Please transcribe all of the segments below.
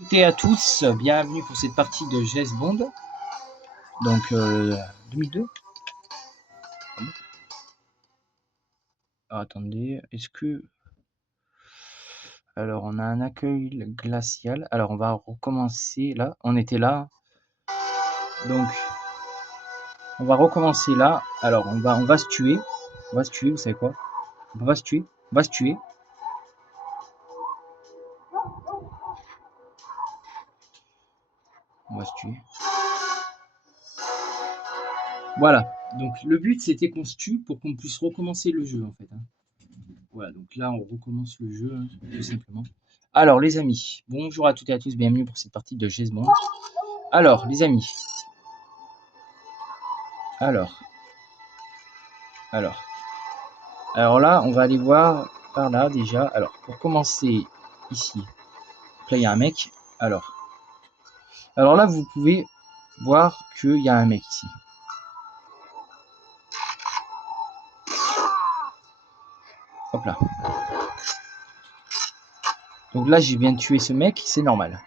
toutes et à tous, bienvenue pour cette partie de James Bond, donc 2002. Alors, attendez, est-ce que... Alors, on a un accueil glacial, alors on va recommencer là, on était là, donc on va recommencer là, alors on va se tuer, vous savez quoi, on va se tuer, Voilà, donc le but c'était qu'on se tue pour qu'on puisse recommencer le jeu en fait. Voilà, donc là on recommence le jeu tout simplement. Alors les amis, bonjour à toutes et à tous, bienvenue pour cette partie de James Bond. Alors les amis, alors là on va aller voir par là déjà. Alors pour commencer ici, donc là il y a un mec. Alors là vous pouvez voir qu'il y a un mec ici. Hop là. Donc là j'ai bien tué ce mec, c'est normal.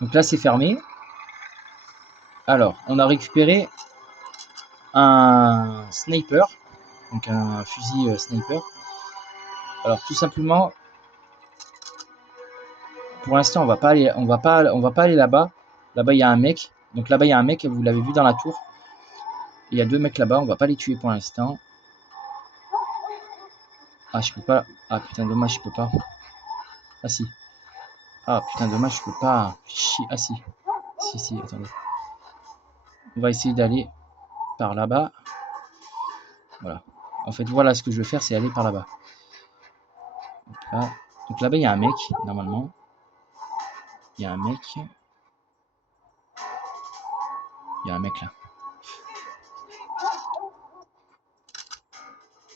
Donc là c'est fermé. Alors on a récupéré un sniper, donc un fusil sniper. Alors tout simplement, pour l'instant on va pas aller là-bas. Là-bas il y a un mec. Donc là-bas il y a un mec, vous l'avez vu dans la tour. Il y a deux mecs là-bas, on va pas les tuer pour l'instant. Ah je peux pas. Ah putain dommage je peux pas. Ah si. Ah putain dommage je peux pas. Ah si. Si attendez. On va essayer d'aller par là-bas. Voilà. En fait voilà ce que je veux faire, c'est aller par là-bas. Donc là-bas il y a un mec normalement. Il y a un mec. Il y a un mec là.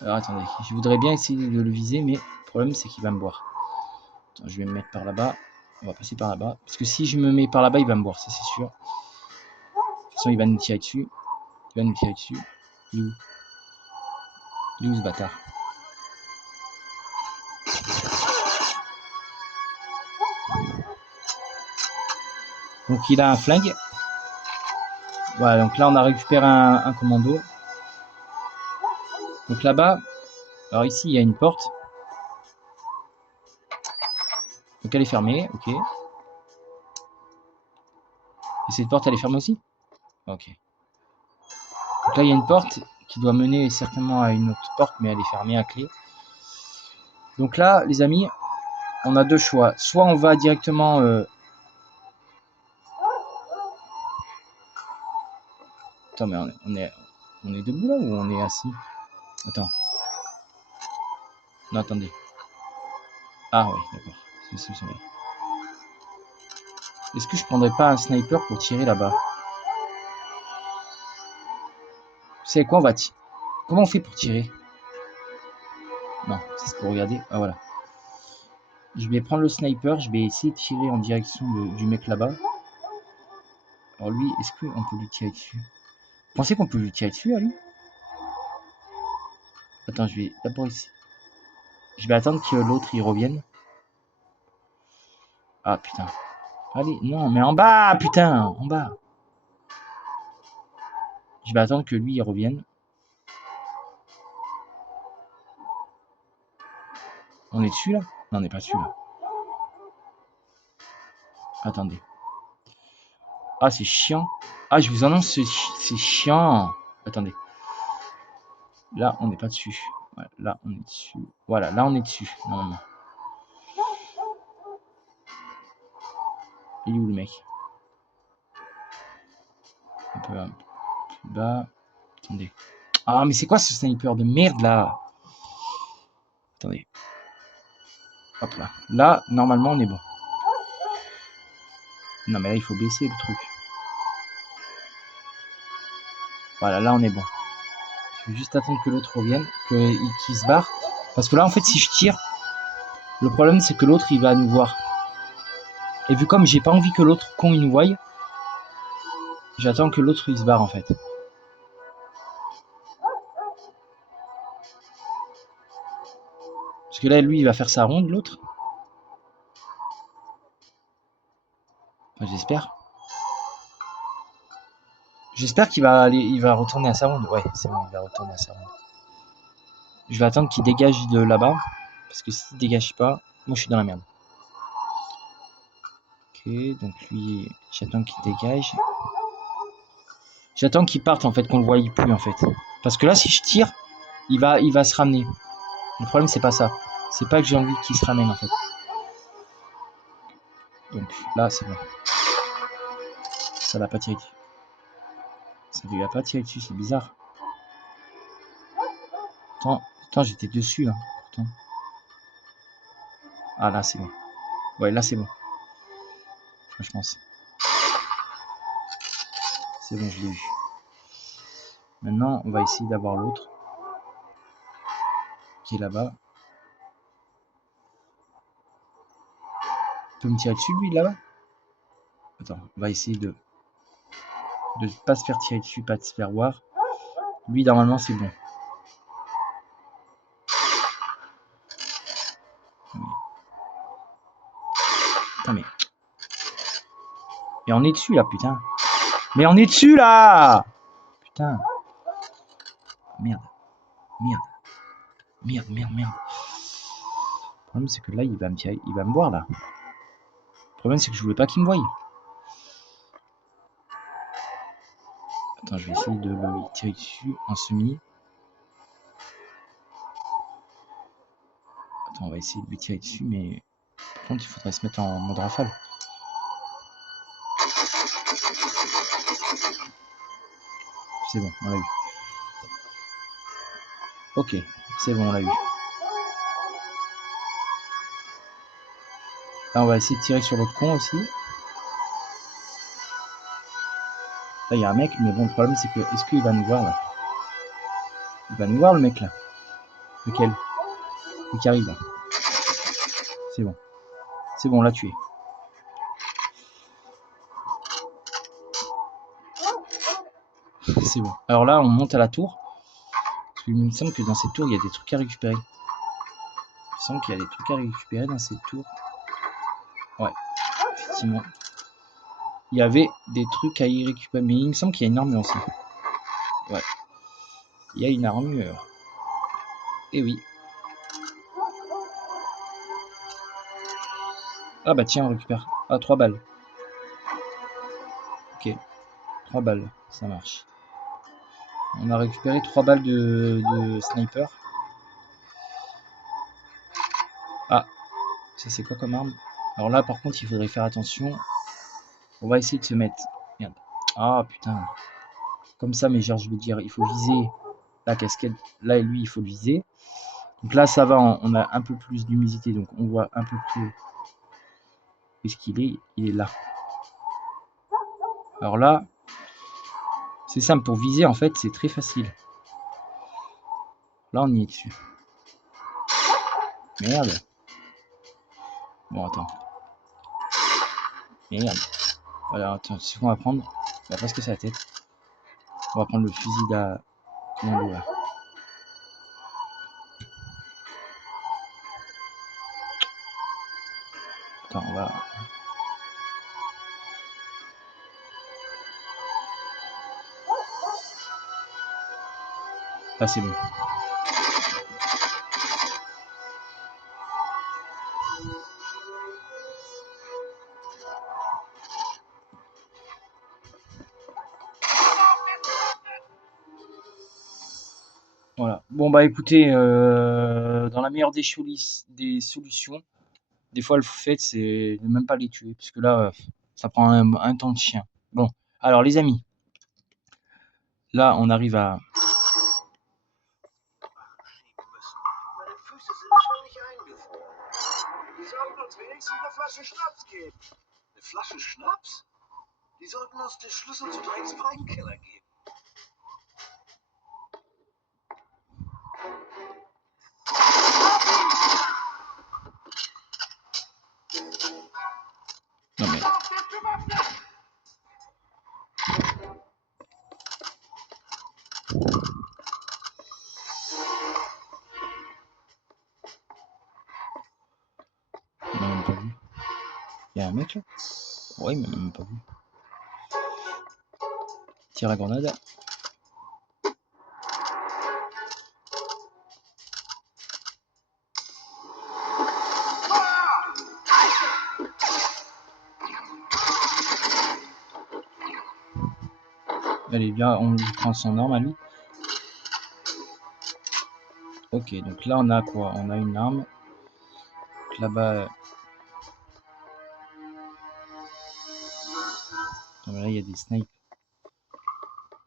Alors attendez, je voudrais bien essayer de le viser, mais le problème c'est qu'il va me voir. Attends, je vais me mettre par là-bas. On va passer par là-bas. Parce que si je me mets par là-bas, il va me voir, ça c'est sûr. De toute façon, il va nous tirer dessus. Il est où? Il est où ce bâtard? Donc il a un flingue. Voilà, donc là on a récupéré un commando. Donc là-bas, alors ici il y a une porte. Donc elle est fermée, ok. Et cette porte elle est fermée aussi? Ok. Donc là il y a une porte qui doit mener certainement à une autre porte, mais elle est fermée à clé. Donc là les amis, on a deux choix. Soit on va directement... Attends, mais on est debout là ou on est assis? Attends. Non, attendez. Ah oui, d'accord. Est-ce que je prendrais pas un sniper pour tirer là-bas? Vous savez quoi, on va tirer. Comment on fait pour tirer? Non, c'est pour regarder. Ah voilà. Je vais prendre le sniper, je vais essayer de tirer en direction du mec là-bas. Alors lui, est-ce qu'on peut lui tirer dessus? Vous pensez qu'on peut lui tirer dessus à lui? Attends, je vais d'abord ici. Je vais attendre que l'autre il revienne. Ah putain. Allez, non, mais en bas, putain, en bas. Je vais attendre que lui il revienne. On est dessus là? Non, on n'est pas dessus là. Attendez. Ah, c'est chiant. Ah, je vous annonce, c'est chiant. Attendez. Là, on n'est pas dessus. Ouais, là, on est dessus. Voilà, là, on est dessus, normalement. Il est où le mec? Un peu plus bas. Attendez. Ah, mais c'est quoi ce sniper de merde là? Attendez. Hop là. Là, normalement, on est bon. Non, mais là, il faut baisser le truc. Voilà, là, on est bon. Je vais juste attendre que l'autre revienne, qu'il se barre. Parce que là, en fait, si je tire, le problème, c'est que l'autre, il va nous voir. Et vu comme j'ai pas envie que l'autre con, il nous voie, j'attends que l'autre, il se barre, en fait. Parce que là, lui, il va faire sa ronde, l'autre. Enfin, j'espère. J'espère qu'il va aller, il va retourner à sa ronde. Ouais, c'est bon, il va retourner à sa ronde. Je vais attendre qu'il dégage de là-bas. Parce que s'il dégage pas, moi je suis dans la merde. Ok, donc lui, j'attends qu'il dégage. J'attends qu'il parte en fait, qu'on le voie plus en fait. Parce que là, si je tire, il va se ramener. Le problème, c'est pas ça. C'est pas que j'ai envie qu'il se ramène en fait. Donc là, c'est bon. Ça l'a pas tiré dessus. Ça lui a pas tiré dessus, c'est bizarre. Attends, j'étais dessus là. Pourtant. Ah là, c'est bon. Ouais, là, c'est bon. Je pense. C'est bon, je l'ai eu. Maintenant, on va essayer d'avoir l'autre. Qui est là-bas. Tu peux me tirer dessus, lui, là-bas? Attends, on va essayer de pas se faire tirer dessus, pas de se faire voir. Lui, normalement, c'est bon. Putain, mais... Mais on est dessus, là, putain. Mais on est dessus, là! Putain. Merde. Merde. Merde. Le problème, c'est que là, il va me tirer... Il va me voir, là. Le problème, c'est que je voulais pas qu'il me voie. Attends, je vais essayer de le tirer dessus en semi. Attends, on va essayer de lui tirer dessus, mais... Par contre, il faudrait se mettre en mode rafale. C'est bon, on l'a eu. Ok, c'est bon, on l'a eu. Là, on va essayer de tirer sur l'autre con aussi. Là, il y a un mec, mais bon, le problème, c'est que... Est-ce qu'il va nous voir, là? Il va nous voir, le mec, là. Lequel? Lui qui arrive, là. C'est bon. C'est bon, on l'a tué. C'est bon. Alors là, on monte à la tour. Parce qu'il me semble que dans cette tour, il y a des trucs à récupérer. Il me semble qu'il y a des trucs à récupérer dans cette tour. Ouais, effectivement. Il y avait des trucs à y récupérer. Mais il me semble qu'il y a une armure aussi. Ouais. Il y a une armure. Eh oui. Ah bah tiens, on récupère. Ah, 3 balles. Ok. 3 balles. Ça marche. On a récupéré 3 balles de sniper. Ah. Ça, c'est quoi comme arme? Alors là, par contre, il faudrait faire attention. On va essayer de se mettre... Merde. Ah, putain. Comme ça, mais genre, je veux dire, il faut viser la casquette. Là, et lui, il faut le viser. Donc là, ça va, on a un peu plus d'humidité, donc on voit un peu plus où est-ce qu'il est. Il est là. Alors là, c'est simple, pour viser, en fait, c'est très facile. Là, on y est dessus. Merde. Bon, attends. Merde. Voilà, attends, c'est ce qu'on va prendre. On va pas se casser la tête. On va prendre le fusil à commando, là. Attends, on va... Ah, c'est bon. Voilà. Bon, bah écoutez, dans la meilleure des solutions, des fois le fait, c'est de même pas les tuer, puisque là, ça prend un temps de chien. Bon, alors les amis, là, on arrive à... Eine Flasche Schnaps? Die sollten uns den Schlüssel zu Drakes Weinkeller geben. Non mais... On n'a même pas vu. Il y a un mec là? Ouais, il m'a même pas vu. Tire la grenade. Allez, bien, on lui prend son arme à lui. Ok, donc là on a quoi? On a une arme. Là-bas. Là il y a des snipes.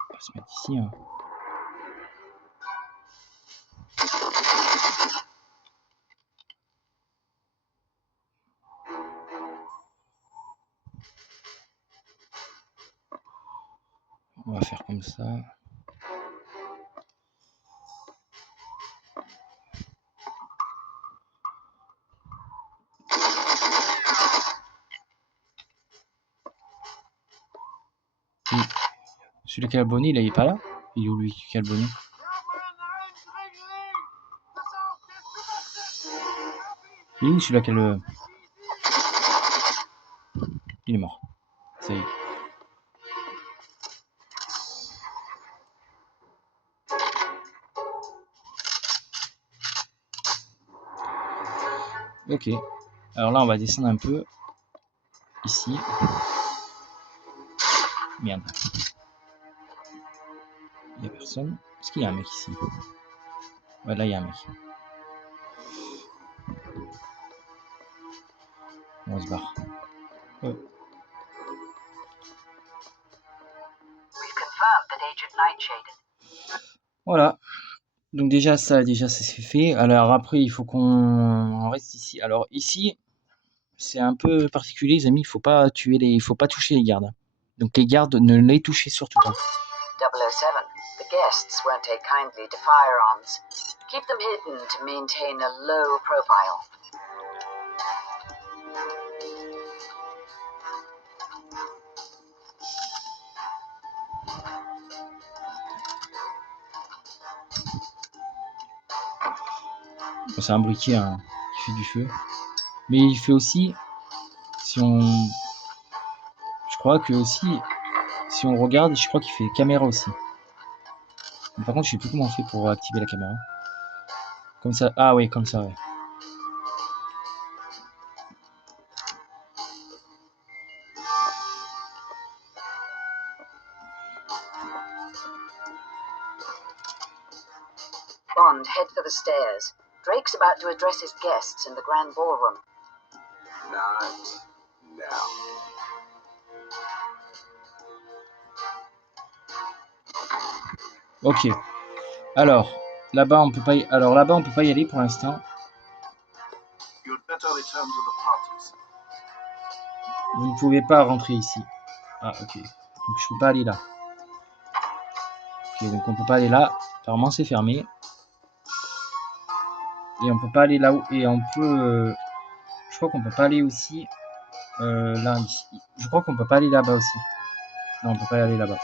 On va se mettre ici. Hein. On va faire comme ça. Et celui qui a le bonnet, il est pas là? Il est où lui qui a le bonnet? Il est où celui-là qui a le... Il est mort. Ça y est. Ok. Alors là on va descendre un peu. Ici. Merde. Il y a personne. Est-ce qu'il y a un mec ici? Ouais, là il y a un mec. On se barre. Voilà. Donc déjà ça c'est fait. Alors après il faut qu'on reste ici. Alors ici c'est un peu particulier les amis. Il faut pas toucher les gardes. Donc les gardes ne les touchez surtout pas. 007, the guests won't take kindly to firearms. Keep them hidden to maintain a low profile. Bon, c'est un briquet hein, qui fait du feu. Mais il fait aussi, si on... Je crois que aussi, si on regarde, je crois qu'il fait caméra aussi. Mais par contre, je sais plus comment on fait pour activer la caméra. Comme ça. Ah oui, comme ça, ouais. Bond, head for the stairs. Drake's about to address his guests in the grand ballroom. Not now. Ok. Alors, là-bas on peut pas y... Alors là-bas on peut pas y aller pour l'instant. You'd better return to the parties. Vous ne pouvez pas rentrer ici. Ah ok. Donc je peux pas aller là. Ok, donc on peut pas aller là. Apparemment c'est fermé. Et on peut pas aller là où... Et on peut... Je crois qu'on peut pas aller aussi... là, ici. Je crois qu'on peut pas aller là-bas aussi. Non, on peut pas aller là-bas.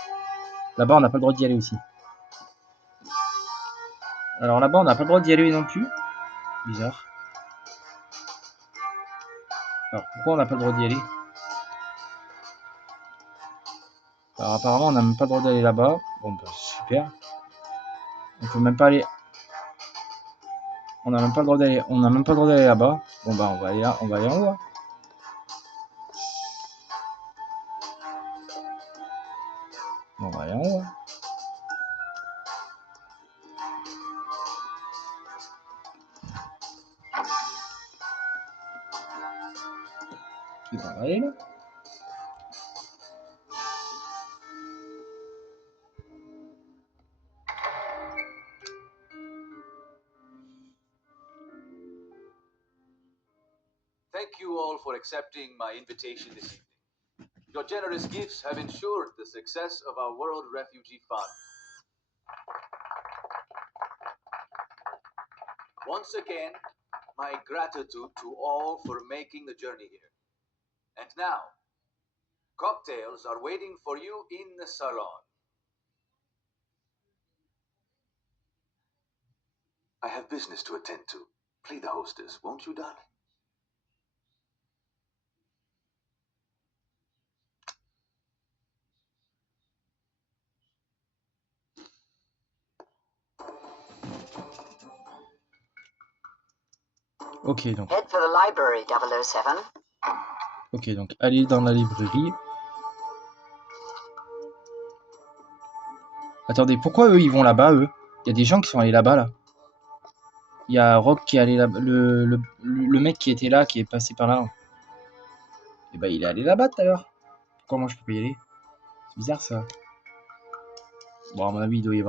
Là-bas on n'a pas le droit d'y aller aussi. Alors là-bas on n'a pas le droit d'y aller non plus. Bizarre. Alors pourquoi on n'a pas le droit d'y aller? Alors apparemment on n'a même pas le droit d'aller là-bas. Bon bah super. On peut même pas aller. On n'a même pas le droit d'aller. On n'a même pas le droit d'aller là-bas. Bon bah on va aller là. On va aller en haut. Hein. On va aller en haut. Hein. Et ben, on va aller là. Thank you all for accepting my invitation this evening. Your generous gifts have ensured the success of our World Refugee Fund. Once again, my gratitude to all for making the journey here. And now, cocktails are waiting for you in the salon. I have business to attend to. Play the hostess, won't you, darling? Ok, donc. Head for the library, 007. Ok, donc aller dans la librairie. Attendez, pourquoi eux ils vont là-bas, eux? Il y a des gens qui sont allés là-bas, là. Il y a Rock qui est allé là, le mec qui était là, qui est passé par là. Et bah il est allé là-bas tout à l'heure. Pourquoi moi je peux pas y aller? C'est bizarre ça. Bon, à mon avis, il doit y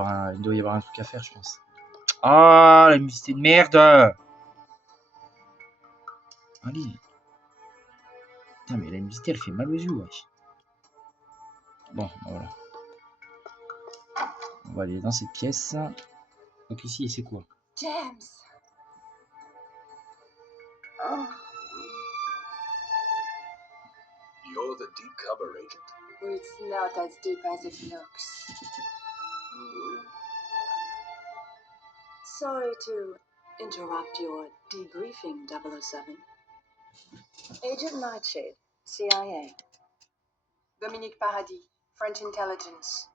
avoir un truc à faire, je pense. Ah, la musique de merde! Allez. Putain, mais la musique elle fait mal aux yeux, wesh. Bon, voilà. On va aller dans cette pièce. Donc ici, c'est quoi? James. Oh. You're the deep cover agent. It's not as deep as it looks. Sorry to interrupt your debriefing, 007. Agent Nightshade, CIA. Dominique Paradis, French intelligence.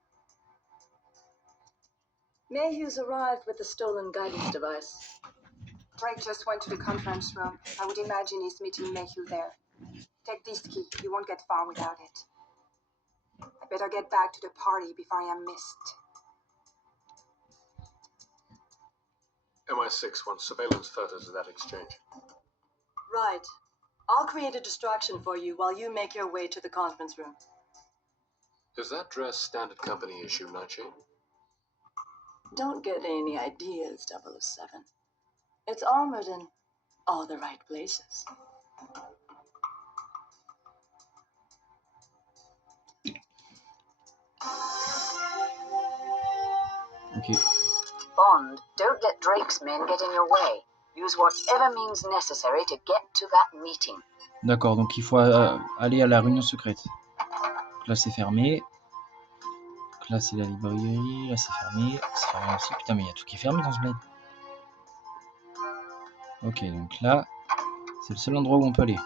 Mayhew's arrived with the stolen guidance device. Drake just went to the conference room. I would imagine he's meeting Mayhew there. Take this key. You won't get far without it. I better get back to the party before I am missed. MI6 wants surveillance photos of that exchange. Right. I'll create a distraction for you while you make your way to the conference room. Is that dress standard company issue, Nightshade? Don't get any ideas, 007. It's armored in all the right places. Ok. Bond, don't let Drake's men get in your way. Use whatever means necessary to get to that meeting. D'accord, donc il faut aller à la réunion secrète. Donc là c'est fermé. Donc là c'est la librairie. Là c'est fermé. C'est fermé aussi. Putain, mais il y a tout qui est fermé dans ce bled. Ok, donc là c'est le seul endroit où on peut aller.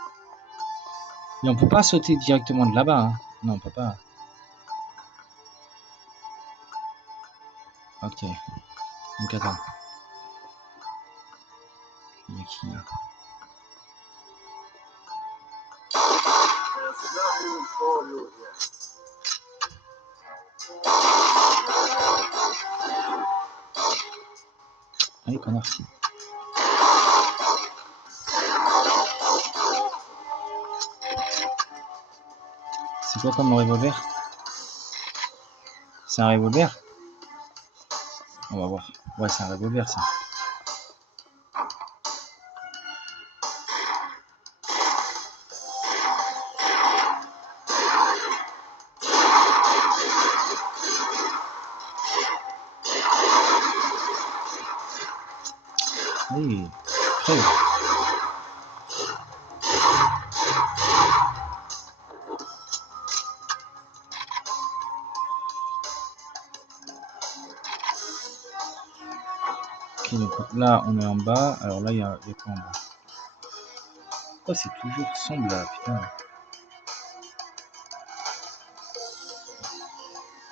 Et on peut pas sauter directement de là-bas. Hein. Non, on peut pas. Ok. Donc attends. Il y a qui là? Allez, connard. C'est quoi comme revolver? C'est un revolver? On va voir. Ouais, c'est un revolver ça. Oui, très bien. Ok, donc là on est en bas. Alors là il y a quoi en bas? Pourquoi c'est toujours sombre là, putain?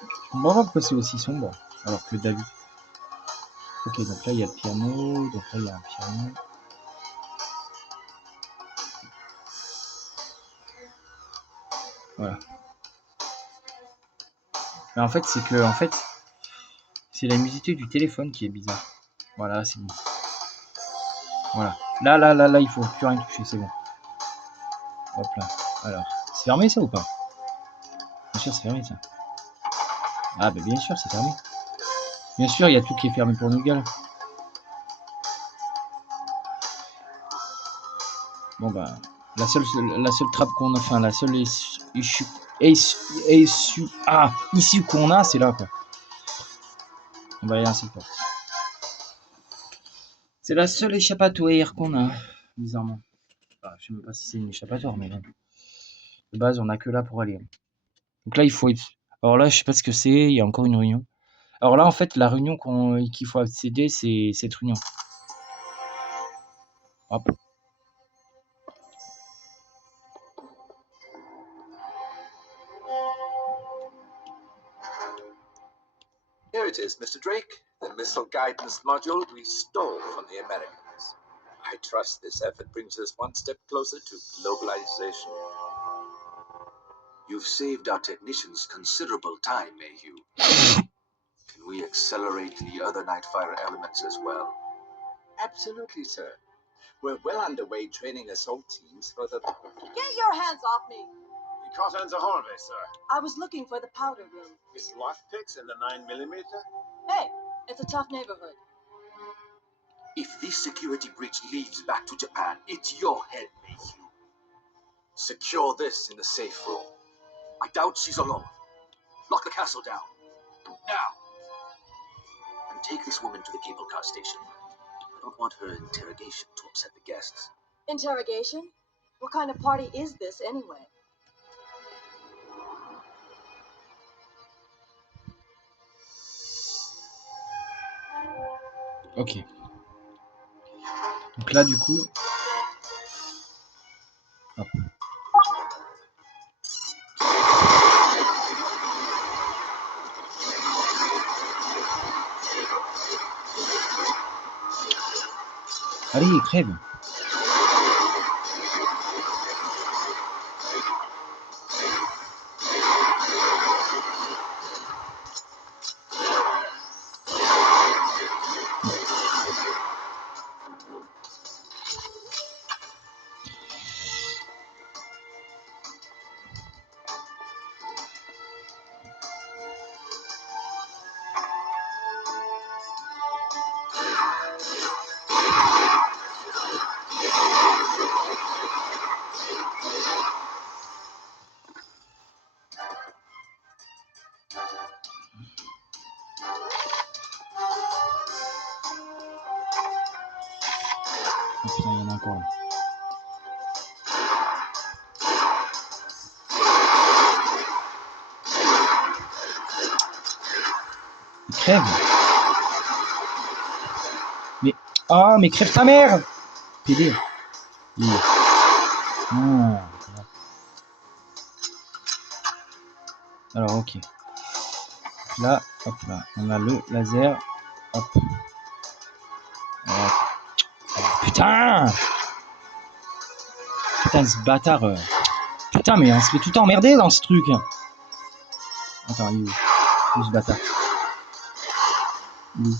Je comprends pas pourquoi c'est aussi sombre alors que David. Ok, donc là il y a le piano, donc là il y a un piano. Voilà. Mais en fait c'est que c'est la musique du téléphone qui est bizarre. Voilà, c'est bon. Voilà. Là, il faut plus rien toucher, c'est bon. Hop là. Alors, c'est fermé ça ou pas? Bien sûr, c'est fermé ça. Ah, bah bien sûr, c'est fermé. Bien sûr, il y a tout qui est fermé pour nous, gars. Bon, bah, la seule trappe qu'on a, enfin, la seule issue qu'on a, c'est là, quoi. On va aller dans cette porte. C'est la seule échappatoire qu'on a, bizarrement. Enfin, je sais même pas si c'est une échappatoire, mais bon. De base, on a que là pour aller. Donc là, il faut... Alors là, je sais pas ce que c'est, il y a encore une réunion. Alors là, en fait, la réunion qu'il faut accéder, c'est cette réunion. Hop. Here it is, Mr. Drake, the missile guidance module we stole from the Americans. I trust this effort brings us one step closer to globalization. You've saved our technicians considerable time, Mayhew. Can we accelerate the other Nightfire elements as well? Absolutely, sir. We're well underway training assault teams for the... Get your hands off me! We caught on the hallway, sir. I was looking for the powder room. Is lockpicks in the 9mm? Hey, it's a tough neighborhood. If this security breach leads back to Japan, it's your head, Mayhew. Secure this in the safe room. I doubt she's alone. Lock the castle down. Now! And take this woman to the cable car station. I don't want her interrogation to upset the guests. Interrogation? What kind of party is this anyway? Ok. Donc là, du coup... Hop. Allez, crève. Oh putain, il y en a encore là. Il crève. Mais... Oh, mais crève ta mère. PD. Oh. Alors, ok. Là, hop là. On a le laser. Hop. Hop. Oh, putain. Putain, ce bâtard. Putain, mais on se fait tout le temps emmerder dans ce truc. Attends, il est où ce bâtard? Il est où?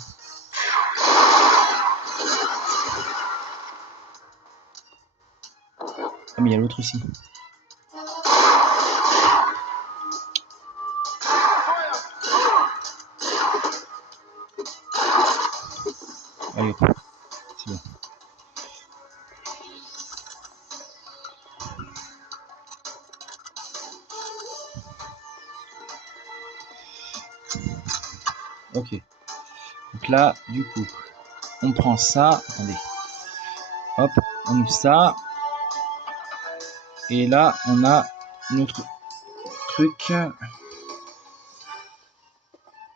Ah, mais il y a l'autre aussi. Allez, hop. C'est bon. Ok. Donc là, du coup, on prend ça. Attendez. Hop, on ouvre ça. Et là, on a notre truc.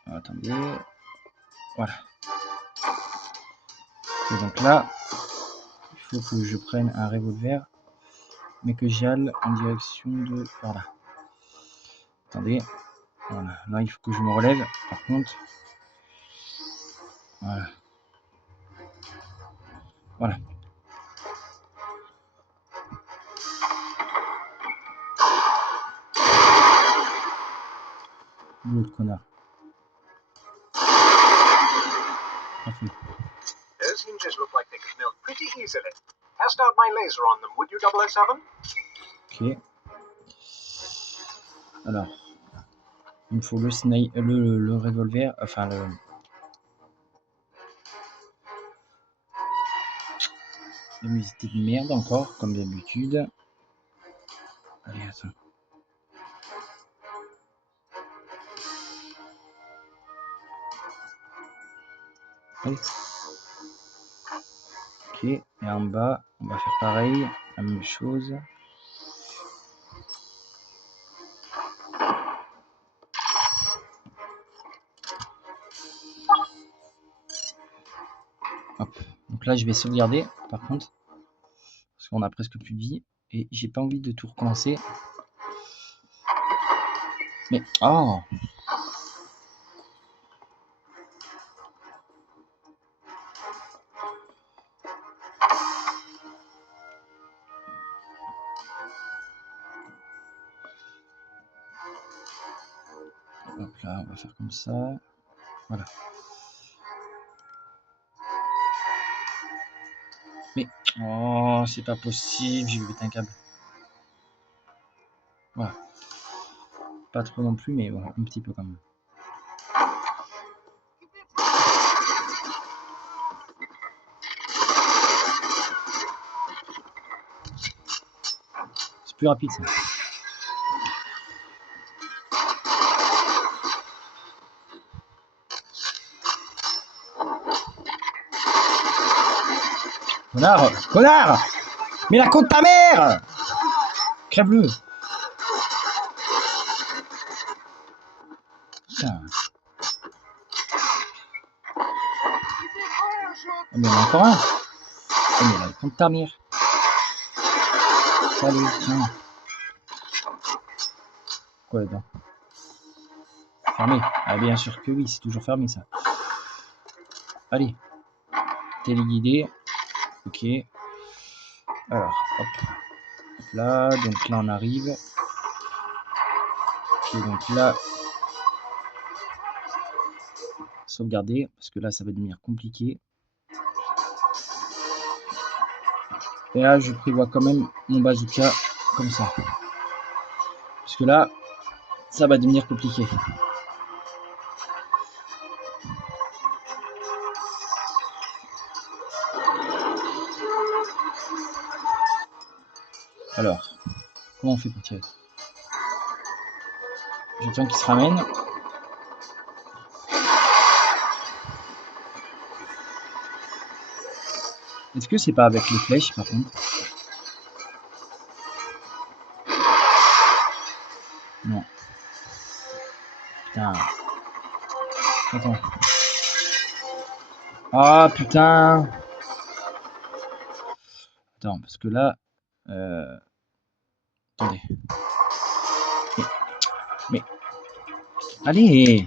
Attendez. Voilà. Et donc là, il faut que je prenne un revolver, mais que j'aille en direction de par là. Attendez. Voilà. Là, il faut que je me relève. Par contre. Voilà. Voilà. L'autre connard. Parfait. Those hinges look like they could melt pretty easily. Test out my laser on them, would you, 007? Ok. Alors, il me faut le revolver, enfin le... La musique de merde encore, comme d'habitude. Allez, attends. Allez. Ok, et en bas, on va faire pareil, la même chose. Hop. Donc là, je vais sauvegarder, par contre, parce qu'on a presque plus de vie, et j'ai pas envie de tout recommencer. Mais, oh! Hop là, on va faire comme ça. Voilà. Mais, oh, c'est pas possible, j'ai pété un câble. Voilà. Pas trop non plus, mais bon, un petit peu quand même. C'est plus rapide ça. Connard! Connard! Mais la côte de ta mère! Crève-le! Putain. Oh, mais il y en a encore un! Oh, mais la côte de ta mère! Salut, tiens. Quoi là-dedans? Fermé. Ah, bien sûr que oui, c'est toujours fermé ça. Allez. Téléguidé. Ok. Alors, hop. Hop là. Donc là, on arrive. Ok, donc là. Sauvegarder. Parce que là, ça va devenir compliqué. Et là, je prévois quand même mon bazooka comme ça. Parce que là, ça va devenir compliqué. Alors, comment on fait pour tirer? J'attends qu'il se ramène. Est-ce que c'est pas avec les flèches par contre? Non. Putain. Attends. Ah putain. Attends, parce que là... Attendez. Mais... Allez!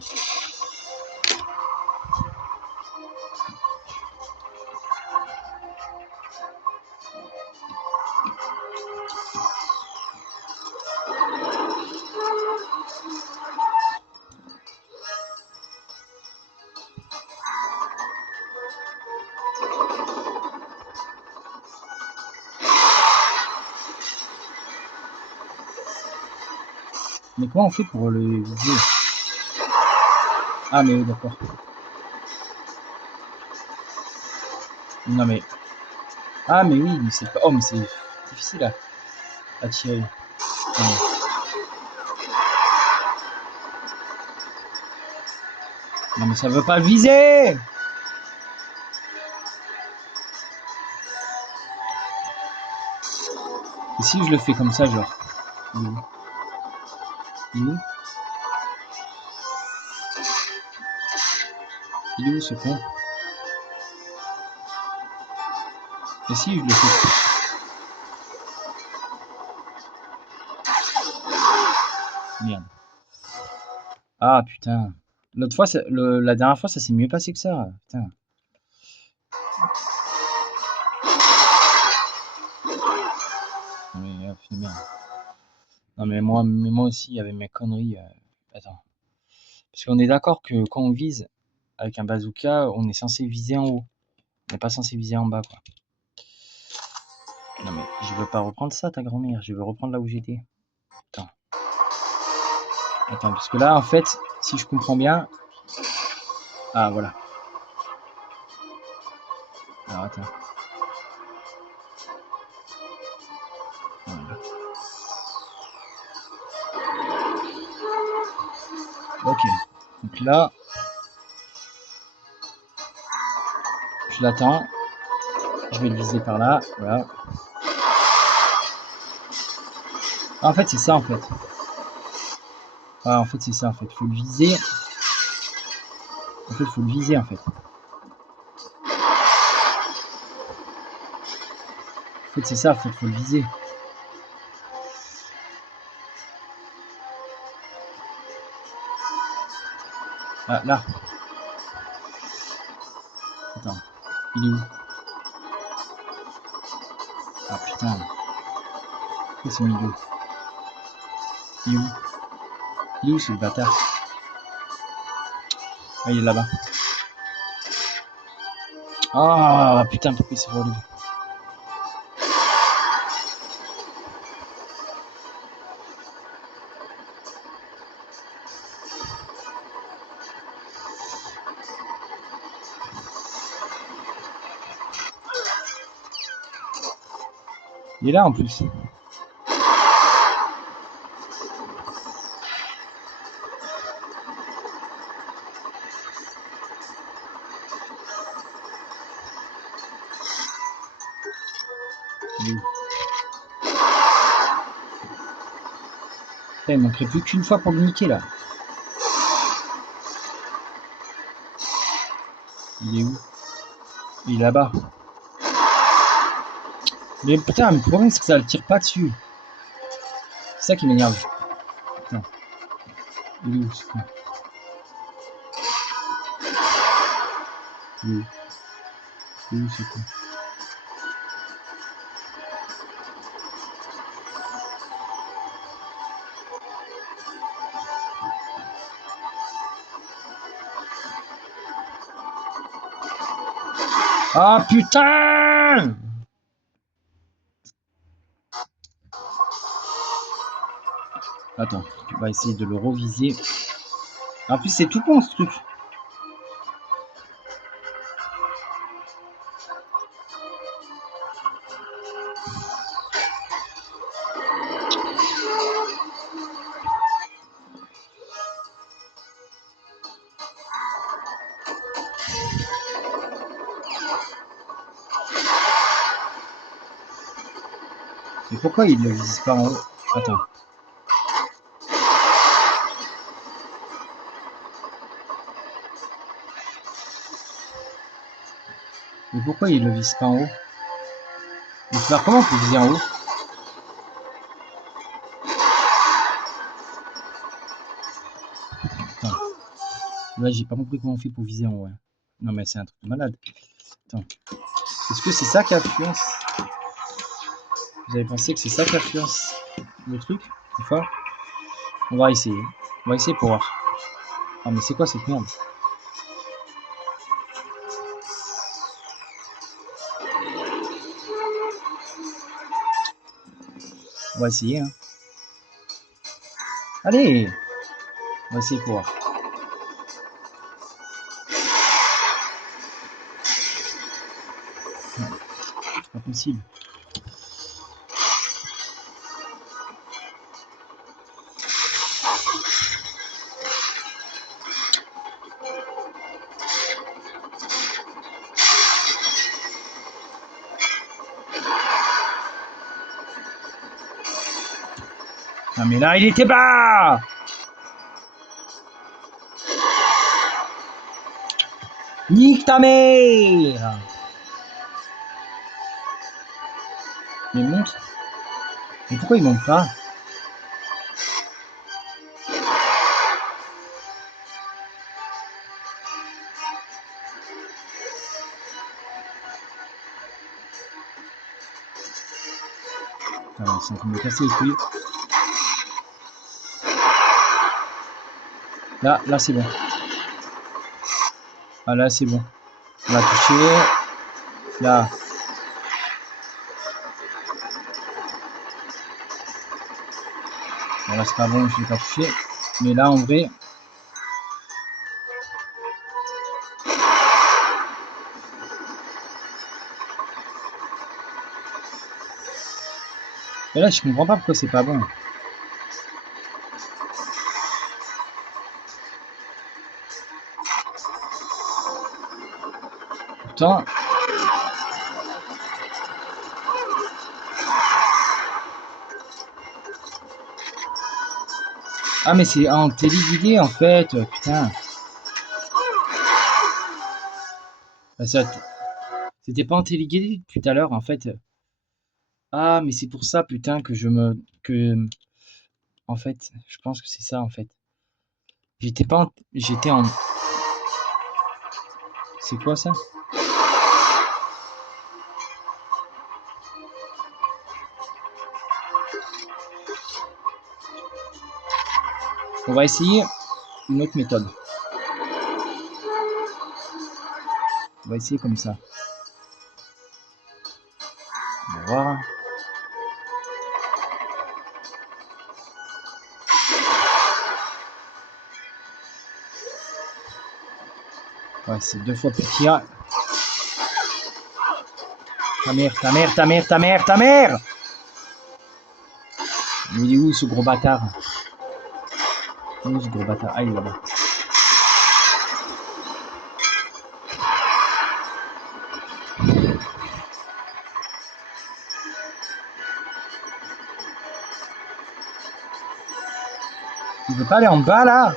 Mais comment on fait pour le viser? Ah mais oui, d'accord. Non mais... Ah mais oui, mais c'est pas... Oh mais c'est difficile à tirer. Ouais. Non mais ça veut pas viser! Et si je le fais comme ça, genre... Il est où? Il est où ce con? Et si je le fais... Merde. Ah putain. L'autre fois, la dernière fois, ça s'est mieux passé que ça. Putain. Mais, merde. Non mais moi aussi, il y avait mes conneries. Attends. Parce qu'on est d'accord que quand on vise avec un bazooka, on est censé viser en haut. On n'est pas censé viser en bas, quoi. Non mais je veux pas reprendre ça, ta grand-mère. Je veux reprendre là où j'étais. Attends. Attends, parce que là, en fait, si je comprends bien... Ah, voilà. Alors, attends. Voilà. Ok. Donc là... Je l'attends. Je vais le viser par là. Voilà. Ah, en fait, c'est ça, en fait. Ouais, en fait, c'est ça, en fait. Faut le viser. En fait, faut le viser, en fait. En fait, c'est ça, en fait, faut le viser. Ah, là. Attends. Il est où? Ah, putain. C'est au milieu. Il est où? Il est où, ce bâtard? Ah, il est là-bas. Ah, putain, pourquoi il s'est relevé? Il est là en plus. Il est où? Putain, il manquerait plus qu'une fois pour le niquer là. Il est où? Il est là-bas. Mais putain, le problème c'est que ça le tire pas dessus. C'est ça qui m'énerve. Putain. Il est où ce con? Il est où? Il est où ce con? Ah putain! Attends, on va essayer de le reviser. En plus, c'est tout con ce truc. Mais pourquoi il ne le vise pas en haut? Attends. Mais pourquoi il le vise pas en haut? Il faut faire comment pour viser en haut? Attends. Là, j'ai pas compris comment on fait pour viser en haut. Hein. Non, mais c'est un truc de malade. Attends. Est-ce que c'est ça qui influence? Vous avez pensé que c'est ça qui influence le truc? Des fois? On va essayer. On va essayer pour voir. Ah, mais c'est quoi cette merde? On va essayer, hein. Allez! On va essayer pour voir. Non, c'est pas possible. Non mais là, il était bas! Nique ta mère! Mais monte. Mais pourquoi il monte pas? Alors, c'est en train de me casser les couilles. Là c'est bon. Ah là c'est bon. On va toucher. Là. Bon là c'est pas bon, je l'ai pas touché. Mais là en vrai. Et là je comprends pas pourquoi c'est pas bon. Pourtant. Ah mais c'est en téléguidé en fait, putain. Bah, c'était pas en téléguidé tout à l'heure en fait. Ah mais c'est pour ça putain que en fait, je pense que c'est ça en fait. J'étais en. C'est quoi ça? On va essayer une autre méthode. On va essayer comme ça. On va voir. Ouais, c'est 2 fois plus tir. Ta mère, ta mère, ta mère, ta mère, ta mère! Il est où ce gros bâtard? Il est où ce gros bâtard? Ah, il est là-bas. Il veut pas aller en bas là?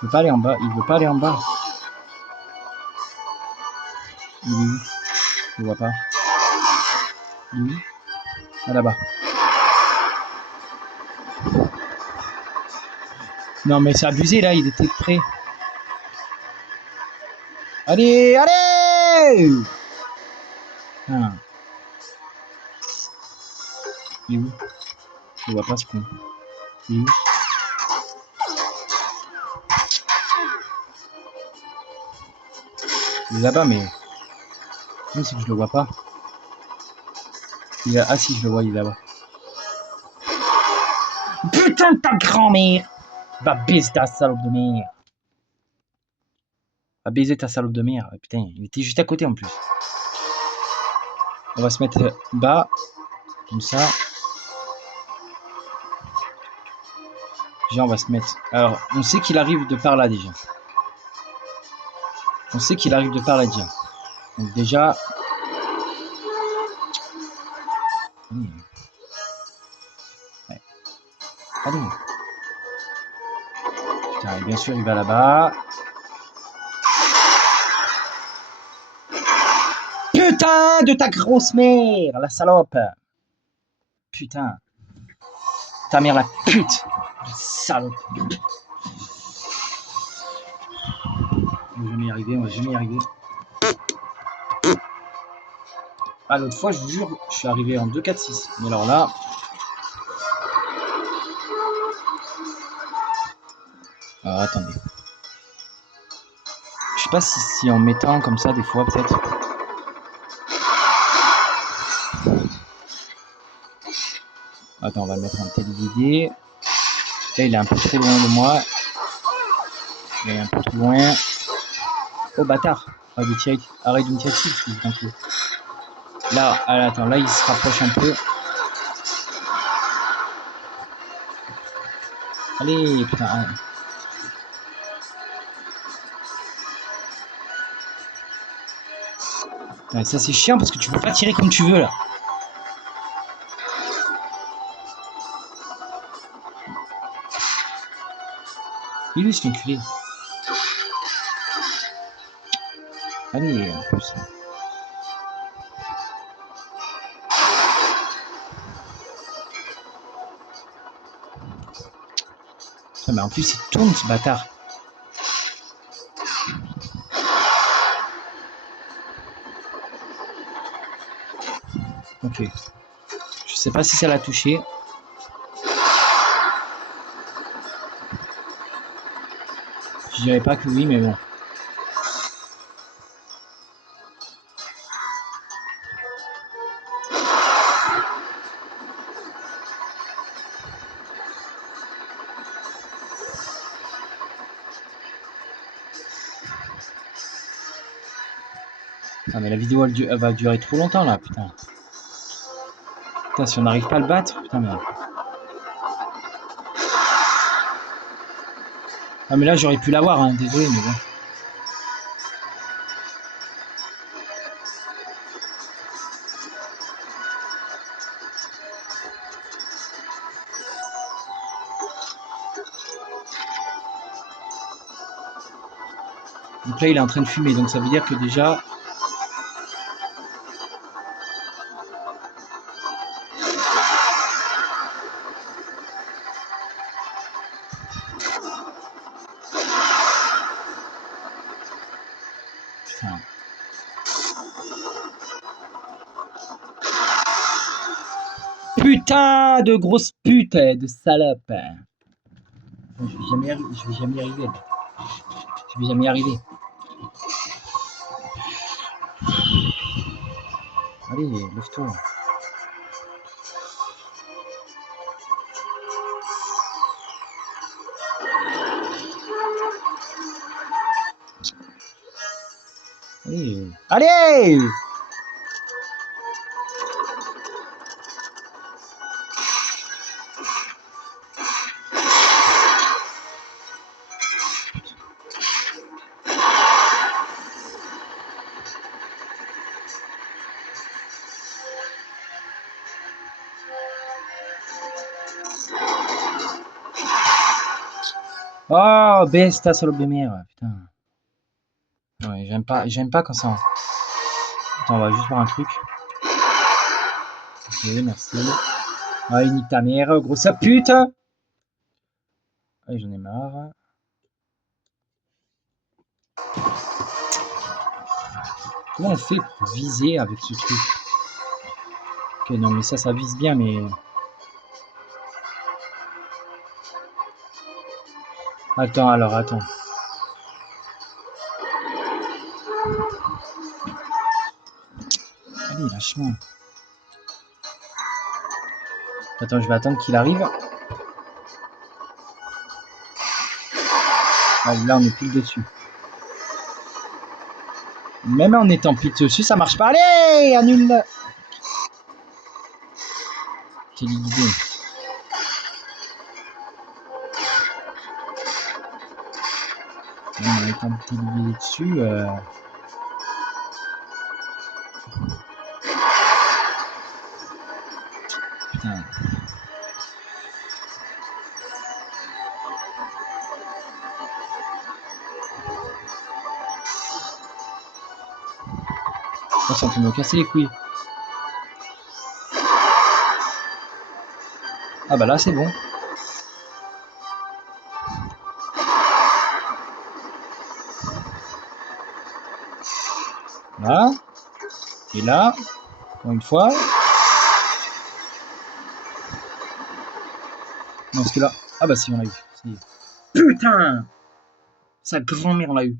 Il veut pas aller en bas, il veut pas aller en bas. Il est où? Je le vois pas. Il est où? Ah, là-bas. Non mais c'est abusé là, il était prêt. Allez, allez! Ah. Il est où? Je vois pas ce con. Il est où? Il est là-bas mais... Non, c'est que je le vois pas. Il est... Ah si, je le vois, il est là-bas. Putain de ta grand-mère! Va baiser ta salope de mère. Va baiser ta salope de mère. Putain, il était juste à côté en plus. On va se mettre bas. Comme ça. Déjà, on va se mettre... Alors, on sait qu'il arrive de par là déjà. On sait qu'il arrive de par là déjà. Donc déjà... Ouais. Allez. Putain, et bien sûr, il va là-bas. Putain de ta grosse mère, la salope. Putain. Ta mère, la pute. La salope. On va jamais y arriver, on va jamais y arriver. Ah, l'autre fois, je vous jure, je suis arrivé en 2-4-6. Mais alors là... Alors, attendez. Je sais pas si en mettant comme ça, des fois, peut-être... Attends, on va le mettre en téléguidé. Là, il est un peu trop loin de moi. Il est un peu trop loin. Oh, bâtard! Arrête de me tirer dessus, parce que je t'en. Là, attends, là, il se rapproche un peu. Allez, putain. Ouais, ça, c'est chiant, parce que tu peux pas tirer comme tu veux, là. Il est où, cet enculé? Allez, en plus. Ah, mais en plus, il tourne, ce bâtard. Ok. Je sais pas si ça l'a touché. Je dirais pas que oui, mais bon. Ah mais la vidéo elle va durer trop longtemps là, putain. Putain, si on n'arrive pas à le battre, putain merde. Ah mais là j'aurais pu l'avoir, hein, désolé mais bon. Donc là il est en train de fumer, donc ça veut dire que déjà... Putain. Putain de grosse pute de salope. Je vais jamais y arriver. Je vais jamais y arriver. Allez, lève-toi. Allez. Allez! Oh, besta solo de merde, putain. Ouais, j'aime pas quand ça. Attends, on va juste voir un truc. Ok, merci. Ah, nique ta mère, grosse pute. Allez, j'en ai marre. Comment on fait pour viser avec ce truc? Ok, non, mais ça vise bien, mais... Attends, alors, attends. Allez, lâche-moi. Attends, je vais attendre qu'il arrive. Ah, là, on est plus dessus. Même en étant pile dessus, ça marche pas. Allez, annule. Quelle idée. Même en étant pile dessus... Putain. Oh, c'est en train de me casser les couilles. Ah bah là, c'est bon. Là. Et là. Encore une fois. Non, parce que là... Ah bah si, on l'a eu. Si. Putain. Sa grand-mère, on l'a eu.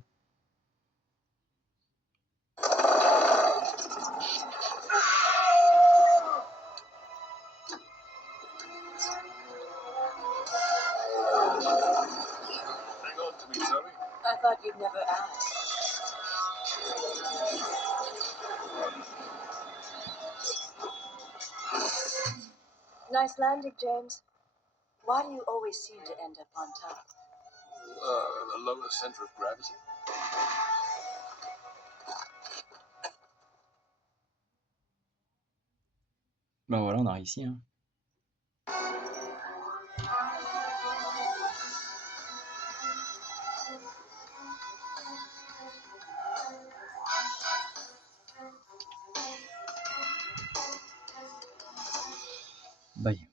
I thought you'd never ask. Nice landing, James. Why do you always seem to end up on top? A lower center of gravity? Bah voilà, on a réussi. Hein. Bye.